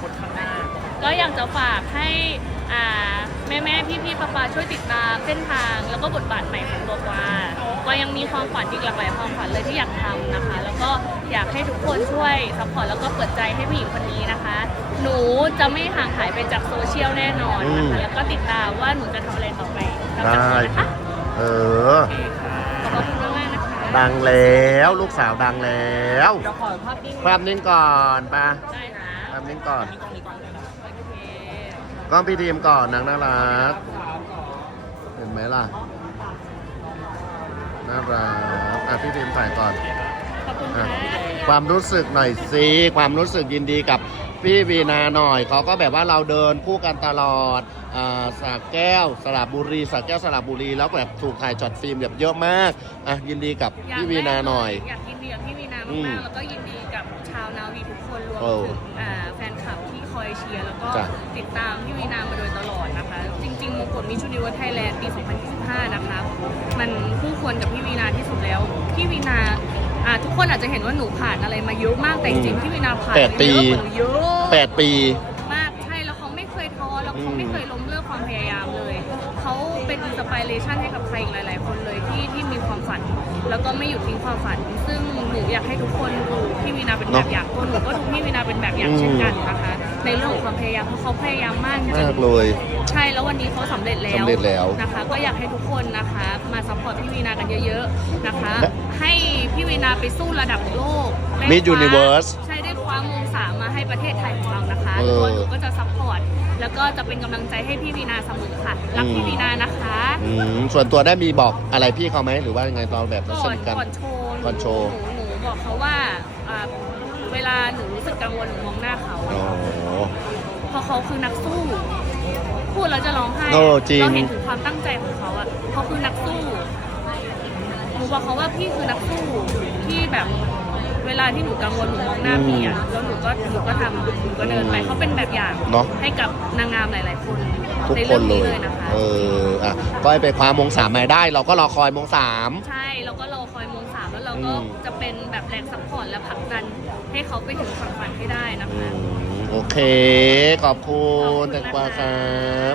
คตข้างหน้า ก็อยากจะฝากให้อ่าแม่แม่พี่พี่ๆป้าๆช่วยติดตามเส้นทาง แล้วก็บทบาทใหม่ของตัวกวากวายังมีความฝันอีกหลากหลายความฝันเลยที่อยากทำนะคะ แล้วก็อยากให้ทุกคนช่วยซัพพอร์ตแล้วก็เปิดใจให้ผู้หญิงคนนี้นะคะ หนูจะไม่ห่างหายไปจากโซเชียลแน่นอนนะคะแล้วก็ติดตามว่าหนูจะทำอะไรต่อไปหลังจากได้นี้นะคะเออโอเคค่ะขอบคุณมากๆนะคะ ดังแล้วลูกสาวดังแล้ว เดี๋ยวขอภาพนิ่งภาพนิ่งก่อนปะ ได้นะภาพนิ่งก่อนตรงนี้ก่อนเลยนะโอเคกล้องพี่ทีมก่อนนางน่ารัก เห็นไหมล่ะ น่ารัก อะพี่ทีมถ่ายก่อน ขอบคุณอะค่ะ ความรู้สึกหน่อยสิ ความรู้สึกยินดีกับ พี่วีนาหน่อยเขาก็แบบว่าเราเดินคู่กันตลอดอ่าสระแก้วสระบุรีสระแก้วสระบุรีแล้วแบบถูกถ่ายจอดฟิล์มแบบเยอะมากอะยินดีกับพี่วีนาหน่อย อยากยินดีกับพี่วีนาอืมมากๆแล้วก็ยินดีกับชาวนาวีทุกคนรวมโอ้ถึงอ่าแฟนคลับที่คอยเชียร์แล้วก็จ้ะ ติดตามพี่วีนามาโดยตลอดนะคะ จริงๆมงกุฎมิชูนิเวิร์สไทยแลนด์ปี 2025 นะคะ มันคู่ควรกับพี่วีนาที่สุดแล้ว พี่วีนา อ่าทุกคนอาจจะเห็นว่าหนูผ่านอะไรมาเยอะมากแต่จริงๆพี่วีนาผ่านแปดมาปี เยอะกว่าหนูเยอะแปดปี มากใช่แล้วเขาไม่เคยท้อแล้วเขาอืมไม่เคยล้มเลิกความพยายามเลยเขาเป็นอินสปิเรชันให้กับใครอีกหลาย ๆ คนเลยที่ที่มีความฝัน แล้วก็ไม่หยุดทิ้งความฝัน ซึ่งหนูอยากให้ทุกคนดูพี่วีนาเป็นแบบอย่างตัวหนูก็ดูพี่วีนาเป็นแบบอย่างเช่นกันนะคะ ในเรื่องของความพยายามเพราะเขาพยายามมากจริมางกเลยๆใช่แล้ววันนี้เขาสำเร็จแล้วสำเร็จแล้วนะคะ ก็อยากให้ทุกคนนะคะ มาซัพพอร์ตพี่วีนากันเยอะๆนะคะ และ ให้ พี่วีนาไปสู้ระดับโลกได้ Miss คว้า Universe ใช่ได้คว้ามงสามมาให้ประเทศไทยของเรานะคะเออตัวหนูก็จะซัพพอร์ตแล้วก็จะเป็นกำลังใจให้พี่วีนาเสมอค่ะรักอืม พี่วีนานะคะอืมส่วนตัวได้มีบอกอะไรพี่เขาไหมหรือว่ายังไงตอนแบบก่สอนนิทกัน ก่อนโชว์หก่อนโชว์ หนูหนูบอกเขาว่าอ่าเวลาหนูรู้สึกกังวลหนูมองหน้าเขาอ๋อเพราะเขาคือนักสู้ พูดแล้วจะร้องไห้โอ้จริง เราเห็นถึงความตั้งใจของเขาอะเขาคือนักสู้หนู บอกเขาว่าพี่คือนักสู้ที่แบบเวลาที่หนูกังวลหนูมองหน้าพี่อะแล้วหนูก็หนูก็ทำหนูก็เดินไปเขาเป็นแบบอย่างเนาะให้กับนางงามหลาย ๆ คนทุกในคเรื่อนงเลนี้ยเลยนะคะ เอออะก็ให้ไปคว้ามงสามมาได้ เราก็รอคอยมงสาม ใช่เราก็รอคอยมงสามแล้วเราก็อืม จะเป็นแบบแรงซัพพอร์ตและผลักดันให้เขาไปถึงฝั่งฝันให้ได้นะอืคะ มโอเค ขอบคุณขอบคุณแตงกวานะคะครับ